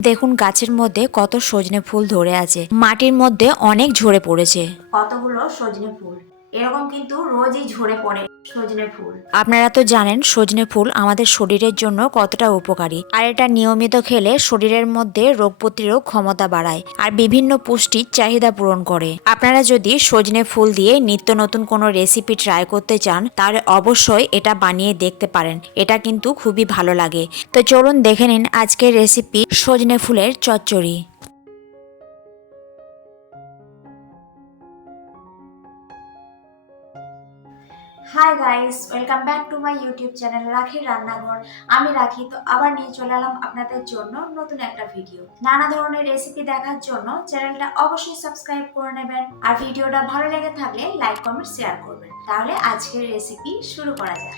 দেখুন গাছের মধ্যে কত সজনে ফুল ধরে আছে। মাটির মধ্যে অনেক ঝরে পড়েছে। কতগুলো সজনে ফুল? এরকম কিন্তু রোজই ঝরে পড়ে সজনে ফুল। আপনারা তো জানেন, সজনে ফুল আমাদের শরীরের জন্য কতটা উপকারী। আর এটা নিয়মিত খেলে শরীরের মধ্যে রোগ প্রতিরোধ ক্ষমতা বাড়ায় আর বিভিন্ন পুষ্টির চাহিদা পূরণ করে। আপনারা যদি সজনে ফুল দিয়ে নিত্য নতুন কোনো রেসিপি ট্রাই করতে চান, তাহলে অবশ্যই এটা বানিয়ে দেখতে পারেন। এটা কিন্তু খুবই ভালো লাগে। তো চলুন দেখে নিন আজকের রেসিপি সজনে ফুলের চচ্চড়ি। Hi guys welcome back to my YouTube channel Rakhi রান্নাঘর আমি রাখি, তো আবার নিয়ে চলে এলাম আপনাদের জন্য নতুন একটা ভিডিও নানা ধরনের রেসিপি দেখার জন্য চ্যানেলটা অবশ্যই সাবস্ক্রাইব করে নেবেন। আর ভিডিওটা ভালো লেগে থাকলে লাইক কমেন্ট শেয়ার করবেন। তাহলে আজকের রেসিপি শুরু করা যাক।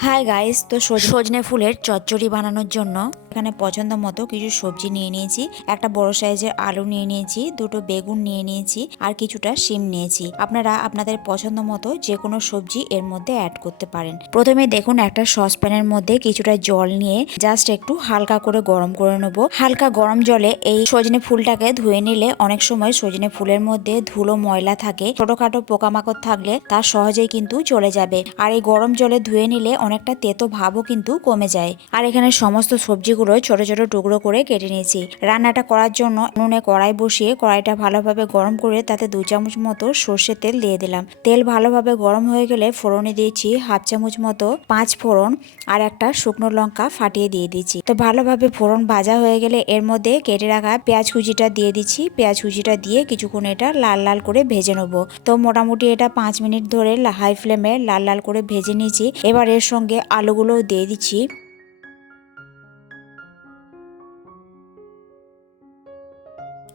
হাই গাইস তো সজ- সজনে ফুলের চচ্চড়ি বানানোর জন্য এখানে পছন্দ মতো কিছু সবজি নিয়ে নিয়েছি। একটা বড় সাইজের আলু নিয়ে নিয়েছি, দুটো বেগুন নিয়ে নিয়েছি, আর কিছুটা শিম নিয়েছি। আপনারা আপনাদের পছন্দ মতো যে কোনো সবজি এর মধ্যে অ্যাড করতে পারেন। প্রথমে দেখুন একটা সসপ্যানের মধ্যে কিছুটা জল নিয়ে জাস্ট একটু হালকা করে গরম করে নেব। হালকা গরম জলে এই সজনে ফুলটাকে ধুয়ে নিলে অনেক সময় সজনে ফুলের মধ্যে ধুলো ময়লা থাকে। ছোটখাটো পোকামাকড় থাকলে তা সহজেই কিন্তু চলে যাবে। আর এই গরম জলে ধুয়ে নিলে অনেকটা তেতো ভাবও কিন্তু কমে যায়। আর এখানে সমস্ত সবজিগুলো ছোট ছোট টুকরো করে কেটে নিয়েছি। রান্নাটা করার জন্য নুনে কড়াই বসিয়ে কড়াইটা ভালোভাবে গরম করে তাতে দু চামচ মতো সর্ষের তেল দিয়ে দিলাম। তেল ভালোভাবে গরম হয়ে গেলে ফোড়নে দিয়েছি হাফ চামচ মতো পাঁচ ফোড়ন আর একটা শুকনো লঙ্কা ফাটিয়ে দিয়ে দিচ্ছি তো ভালোভাবে ফোড়ন ভাজা হয়ে গেলে এর মধ্যে কেটে রাখা পেঁয়াজ কুচিটা দিয়ে দিচ্ছি। পেঁয়াজ কুচিটা দিয়ে কিছুক্ষণ এটা লাল লাল করে ভেজে নেব। তো মোটামুটি এটা পাঁচ মিনিট ধরে হাই ফ্লেমে লাল লাল করে ভেজে নিয়েছি। এবার এর সঙ্গে আলুগুলোও দিয়ে দিচ্ছি।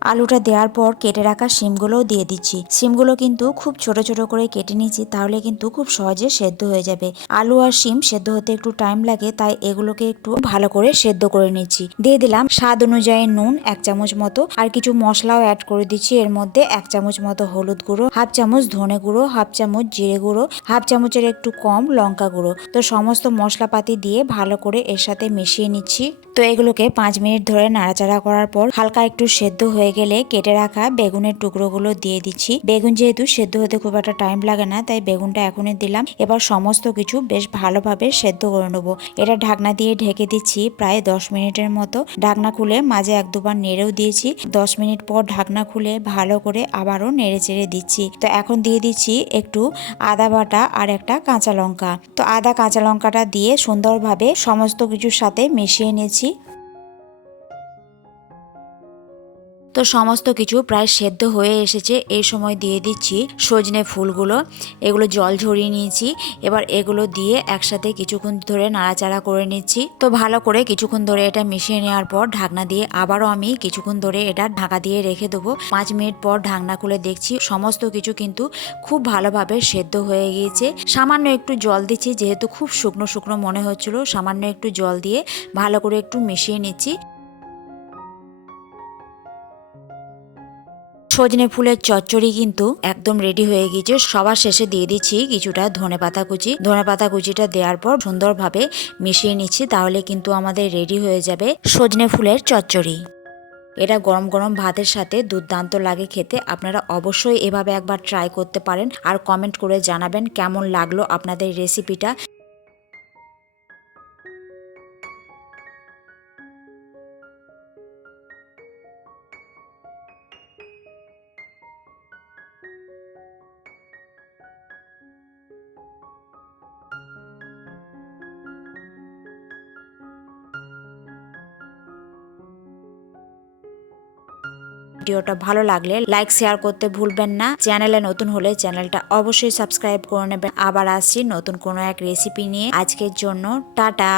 আলুটা দেওয়ার পর কেটে রাখা শিমগুলোও দিয়ে দিচ্ছি। শিমগুলো কিন্তু খুব ছোট ছোট করে কেটে নিচ্ছি তাহলে কিন্তু খুব সহজে সেদ্ধ হয়ে যাবে। আলু আর শিম সেদ্ধ হতে একটু টাইম লাগে, তাই এগুলোকে একটু ভালো করে সেদ্ধ করে নিচ্ছি। দিয়ে দিলাম স্বাদ অনুযায়ী নুন, এক চামচ মতো, আর কিছু মশলাও অ্যাড করে দিচ্ছি। এর মধ্যে এক চামচ মতো হলুদ গুঁড়ো, হাফ চামচ ধনে গুঁড়ো, হাফ চামচ জিরে গুঁড়ো, হাফ চামচের একটু কম লঙ্কা গুঁড়ো। তো সমস্ত মশলাপাতি দিয়ে ভালো করে এর সাথে মিশিয়ে নিচ্ছি। তো এগুলোকে পাঁচ মিনিট ধরে নাড়াচাড়া করার পর হালকা একটু সেদ্ধ গেলে কেটে রাখা বেগুনের টুকরোগুলো দিয়ে দিচ্ছি। বেগুন যেহেতু সেদ্ধ হতে খুব একটা টাইম লাগে না, তাই বেগুনটা এখনই দিলাম। এবার সমস্ত কিছু বেশ ভালোভাবে সেদ্ধ করে নেব। এটা ঢাকনা দিয়ে ঢেকে দিচ্ছি প্রায় দশ মিনিটের মতো। ঢাকনা খুলে মাঝে এক দুবার নেড়েও দিয়েছি। দশ মিনিট পর ঢাকনা খুলে ভালো করে আবারও নেড়ে চেড়ে দিচ্ছি। তো এখন দিয়ে দিচ্ছি একটু আদা বাটা আর একটা কাঁচা লঙ্কা। তো আদা কাঁচা লঙ্কাটা দিয়ে সুন্দরভাবে সমস্ত কিছুর সাথে মিশিয়ে নিয়েছি। তো সমস্ত কিছু প্রায় সেদ্ধ হয়ে এসেছে। এই সময় দিয়ে দিচ্ছি সজনে ফুলগুলো। এগুলো জল ঝরিয়ে নিয়েছি। এবার এগুলো দিয়ে একসাথে কিছুক্ষণ ধরে নাড়াচাড়া করে নিচ্ছি। তো ভালো করে কিছুক্ষণ ধরে এটা মিশিয়ে নেওয়ার পর ঢাকনা দিয়ে আবারও আমি কিছুক্ষণ ধরে এটা ঢাকা দিয়ে রেখে দেবো। পাঁচ মিনিট পর ঢাকনা খুলে দেখছি সমস্ত কিছু কিন্তু খুব ভালোভাবে সেদ্ধ হয়ে গিয়েছে। সামান্য একটু জল দিচ্ছি, যেহেতু খুব শুকনো শুকনো মনে হচ্ছিল। সামান্য একটু জল দিয়ে ভালো করে একটু মিশিয়ে নিচ্ছি। সজনে ফুলের চচ্চড়ি কিন্তু একদম রেডি হয়ে গিয়েছে। সবার শেষে দিয়ে দিচ্ছি কিছুটা ধনে পাতা কুচি। ধনে পাতা কুচিটা দেওয়ার পর সুন্দরভাবে মিশিয়ে নিচ্ছি, তাহলে কিন্তু আমাদের রেডি হয়ে যাবে সজনে ফুলের চচ্চড়ি। এটা গরম গরম ভাতের সাথে দুর্দান্ত লাগে খেতে। আপনারা অবশ্যই এভাবে একবার ট্রাই করতে পারেন। আর কমেন্ট করে জানাবেন কেমন লাগল আপনাদের রেসিপিটা ভিডিওটা ভালো লাগলে লাইক শেয়ার করতে ভুলবেন না। চ্যানেলে নতুন হলে চ্যানেলটা অবশ্যই সাবস্ক্রাইব করে নেবেন। আবার আসছি নতুন কোনো এক রেসিপি নিয়ে। আজকের জন্য টাটা।